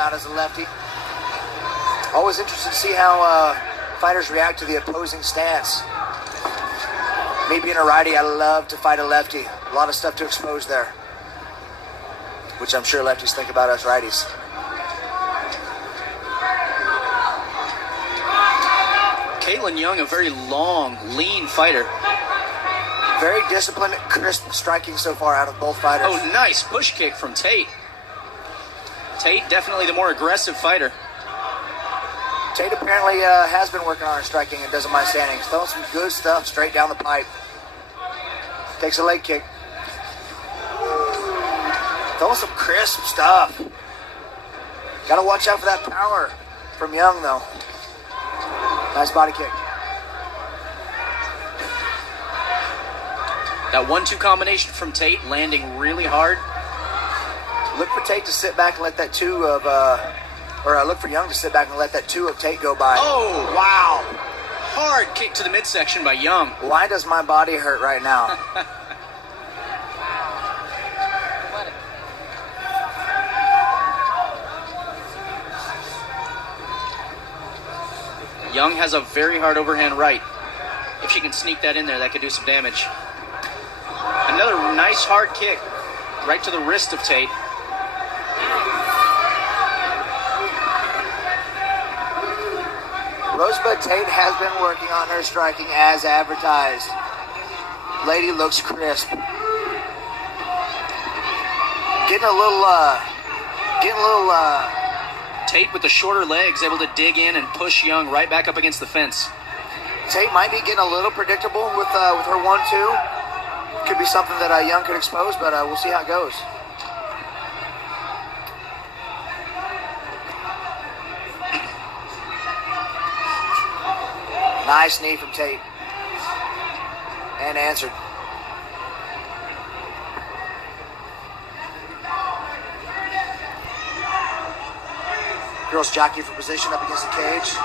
out as a lefty. Always interested to see how fighters react to the opposing stance. Me being a righty, I love to fight a lefty. A lot of stuff to expose there, which I'm sure lefties think about us righties. Kaitlyn Young, a very long, lean fighter. Very disciplined, crisp striking so far out of both fighters. Oh, nice push kick from Tate. Tate, definitely the more aggressive fighter. Tate apparently has been working on her striking and doesn't mind standing. He's throwing some good stuff straight down the pipe. Takes a leg kick. Throwing some crisp stuff. Got to watch out for that power from Young, though. Nice body kick. That 1-2 combination from Tate landing really hard. Look for Tate to sit back and let that look for Young to sit back and let that 2 of Tate go by. Oh, wow. Hard kick to the midsection by Young. Why does my body hurt right now? Young has a very hard overhand right. If she can sneak that in there, that could do some damage. Another nice hard kick right to the wrist of Tate. Rosebud Tate has been working on her striking as advertised. Lady looks crisp. Getting a little Tate with the shorter legs able to dig in and push Young right back up against the fence. Tate might be getting a little predictable with her 1-2. Could be something that Young could expose, but we'll see how it goes. Nice knee from Tate. And answered. Girls jockey for position up against the cage.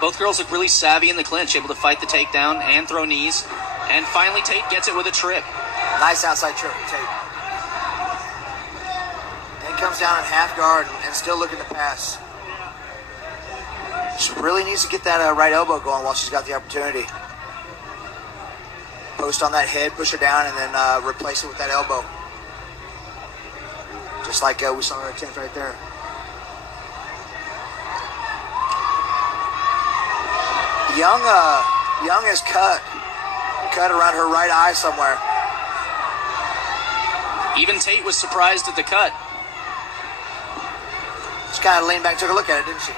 Both girls look really savvy in the clinch, able to fight the takedown and throw knees. And finally, Tate gets it with a trip. Nice outside trip from Tate. And comes down in half guard and still looking to pass. She really needs to get that right elbow going while she's got the opportunity. Post on that head, push her down, and then replace it with that elbow. Just like we saw her attempt right there. Young is cut around her right eye somewhere. Even Tate was surprised at the cut. Just kind of leaned back, took a look at it, didn't she?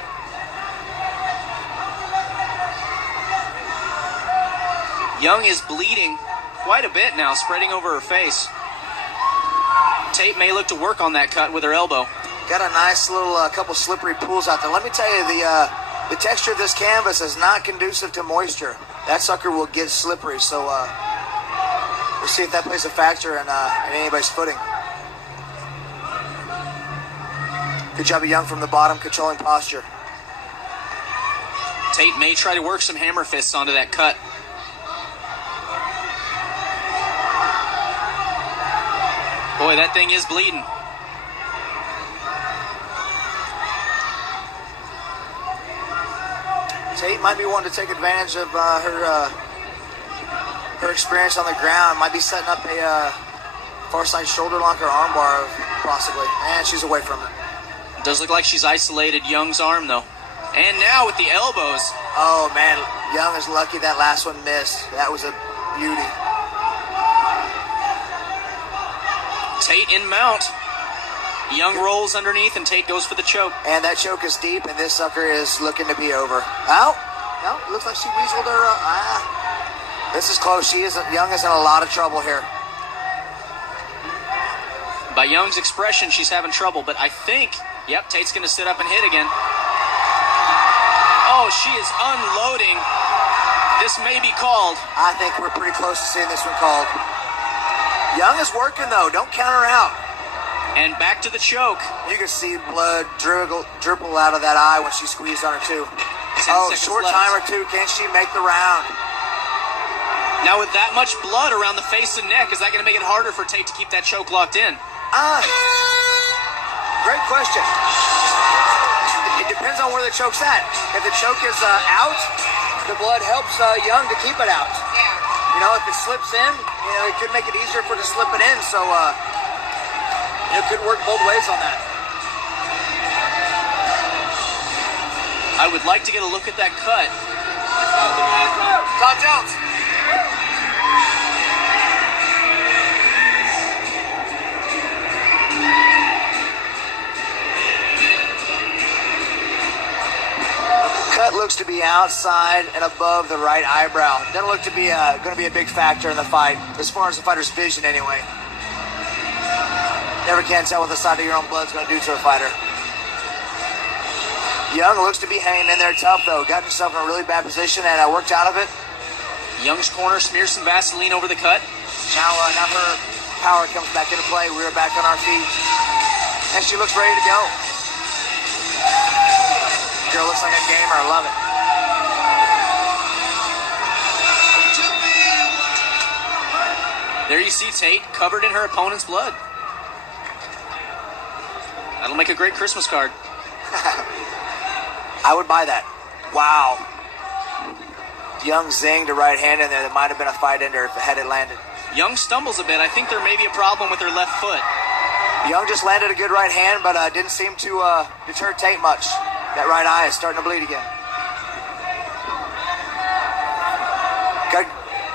Young is bleeding quite a bit now, spreading over her face. Tate may look to work on that cut with her elbow. Got a nice little couple slippery pools out there. Let me tell you, the texture of this canvas is not conducive to moisture. That sucker will get slippery, so we'll see if that plays a factor in anybody's footing. Good job of Young from the bottom, controlling posture. Tate may try to work some hammer fists onto that cut. Boy, that thing is bleeding. Tate might be wanting to take advantage of her experience on the ground. Might be setting up a far side shoulder lock or armbar, possibly. And she's away from it. Does look like she's isolated Young's arm, though. And now with the elbows. Oh, man. Young is lucky that last one missed. That was a beauty. Tate in mount. Young rolls underneath, and Tate goes for the choke. And that choke is deep, and this sucker is looking to be over. Oh, no, it looks like she weaseled her. This is close. Young is in a lot of trouble here. By Young's expression, she's having trouble, but I think, yep, Tate's going to sit up and hit again. Oh, she is unloading. This may be called. I think we're pretty close to seeing this one called. Young is working, though. Don't count her out. And back to the choke. You can see blood dribble out of that eye when she squeezed on her, too. Oh, short left. time or two. Can she make the round? Now, with that much blood around the face and neck, is that going to make it harder for Tate to keep that choke locked in? Great question. It depends on where the choke's at. If the choke is out, the blood helps Young to keep it out. You know, if it slips in, you know, it could make it easier for it to slip it in. So it could work both ways on that. I would like to get a look at that cut. Todd Jones. Cut looks to be outside and above the right eyebrow. Doesn't look to be going to be a big factor in the fight, as far as the fighter's vision anyway. Never can tell what the sight of your own blood's going to do to a fighter. Young looks to be hanging in there tough, though. Got himself in a really bad position and worked out of it. Young's corner smears some Vaseline over the cut. Now her power comes back into play. We're back on our feet. And she looks ready to go. Girl looks like a gamer. I love it. There you see Tate covered in her opponent's blood. That'll make a great Christmas card. I would buy that. Wow. Young zinged a right hand in there that might have been a fight ender if it had landed. Young stumbles a bit. I think there may be a problem with her left foot. Young just landed a good right hand, but didn't seem to deter Tate much. That right eye is starting to bleed again.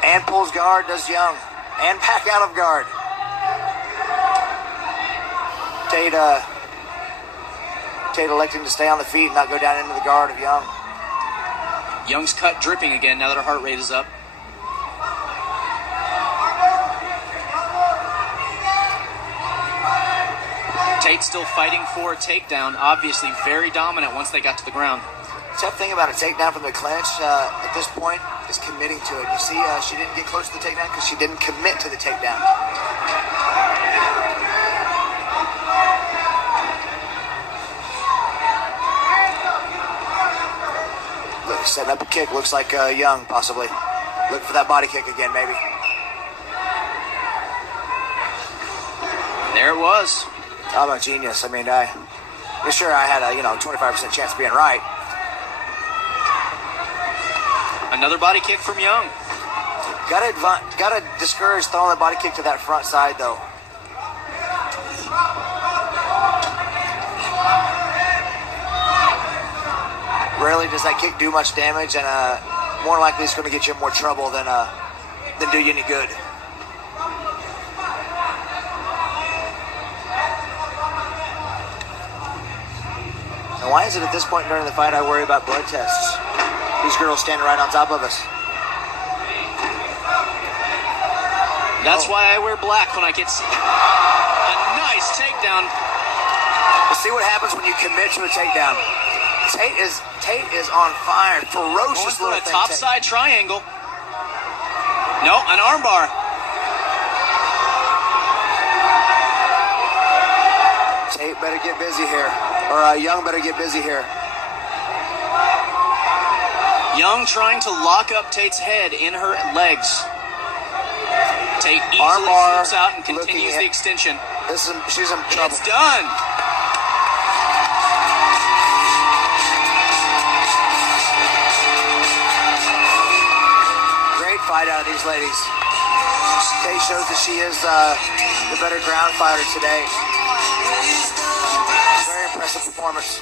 And pulls guard, does Young. And back out of guard. Tate electing to stay on the feet and not go down into the guard of Young. Young's cut dripping again now that her heart rate is up. Tate still fighting for a takedown. Obviously very dominant once they got to the ground. Tough thing about a takedown from the clinch at this point is committing to it. You see, she didn't get close to the takedown because she didn't commit to the takedown. Look, setting up a kick. Looks like Young, possibly. Looking for that body kick again, maybe. There it was. How about genius? I mean, sure I had a 25% chance of being right. Another body kick from Young. Gotta discourage throwing the body kick to that front side, though. Rarely does that kick do much damage, and more likely it's going to get you in more trouble than do you any good. Now, why is it at this point during the fight I worry about blood tests? These girls standing right on top of us. That's why I wear black when I get a nice takedown. Let's see what happens when you commit to a takedown. Tate is on fire. Ferocious little thing. Tate. Top side triangle. No, an armbar. Tate better get busy here. Or Young better get busy here. Young trying to lock up Tate's head in her legs. Tate easily slips out and continues the extension. She's in trouble. It's done. Great fight out of these ladies. Tate shows that she is the better ground fighter today. Very impressive performance.